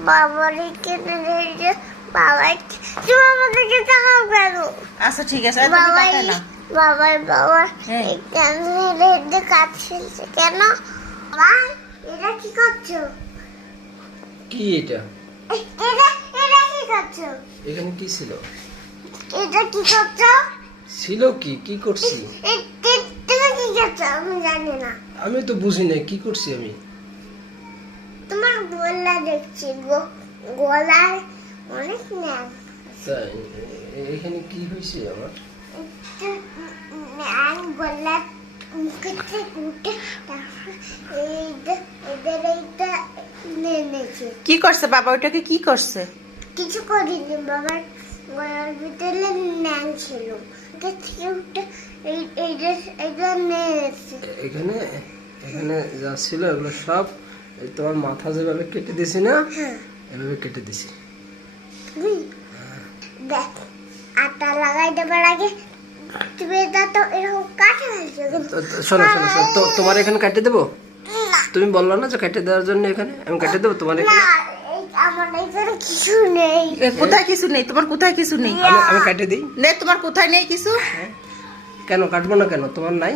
বাবার কিনে দিয়েছে বাবা তুমি আমাদেরকে টাকাও কেন আচ্ছা ঠিক আছে আর বাবাই বাবার হ্যাঁ। কেন? এটা কি করছ? কি এটা? এটা এটা কি করছ? এখানে কি ছিল? এটা কি করছ? ছিল কি? কি করছি? তুমি কি করছ? আমি জানি না। আমি তো বুঝি না কি করছি আমি? তোমার গলা দেখছি গো- গলায় অনেক ন্যাং তা এখানে কি হয়েছে আমার ন্যাং গলা মুখে এইটা এদের এইটা নেমেছে কি করছে বাবা? ওটাকে কি করছে? কিছু করিনি বাবার গলার ভিতরে ন্যাং ছিল এখানে এখানে যা ছিল এগুলো সব এই তোমার মাথা যেভাবে কেটে দিছি না হ্যাঁ। এভাবে কেটে দিছি। দেখ আটা লাগাই দেবার আগে তুমি এটা তো এরকম কাটে ফেলছো কিন্তু তো- তো- শোনো শোনো শোনো তো তোমার এখানে কেটে দেবো? তুমি বলল না যে কেটে দেওয়ার জন্য এখানে? আমি কেটে দেবো তোমার এখানে? কিছু নেই। কোথায় কিছু নেই? তোমার কোথায় কিছু নেই? আমি কেটে দিই। নে তোমার কোথায় নেই কিছু? কেন কাটবো না কেন? তোমার নাই?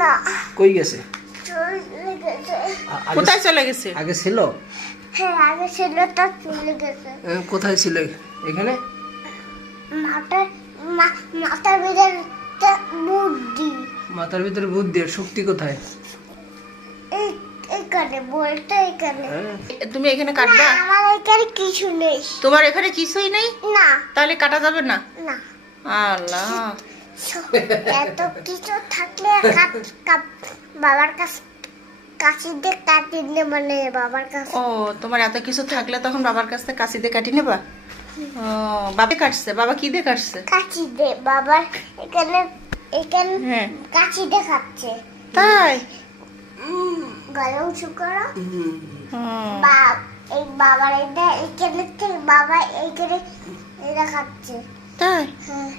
না। কই গেছে? কোথায় চলে গেছে? আগে ছিল? হ্যাঁ আগে ছেলেটা চলে গেছে। কোথায় ছিল? এখানে? মাথার মাথার ভিতরে বুদ্ধি। মাথার ভিতরে বুদ্ধি আর শক্তি কোথায়? এখানে বলতে এখানে হ্যাঁ। তুমি এখানে কাটবা? আমার এখানে কিছু নেই। তোমার এখানে কিছুই নেই? না। তাহলে কাটা যাবে না? না। আল্লাহ। এত কিছু থাকলে বাবার কাছে কাছে দিয়ে কাটিয়ে নে মানে বাবার কাছে। ও তোমার এত কিছু থাকলে তখন বাবার কাছ থেকে কাশি দিয়ে কাটি নেবা? ও বাবা কাটছে বাবা কি দিয়ে কাটছে? কাছি দে বাবার এখানে এখানে হ্যাঁ। কাছি দিয়ে খাচ্ছে তাই? গলা উঁচু করো হুম। হুম। বা এই বাবার এটা এখানে বাবা এইখানে এটা খাচ্ছে তাই? হ্যাঁ।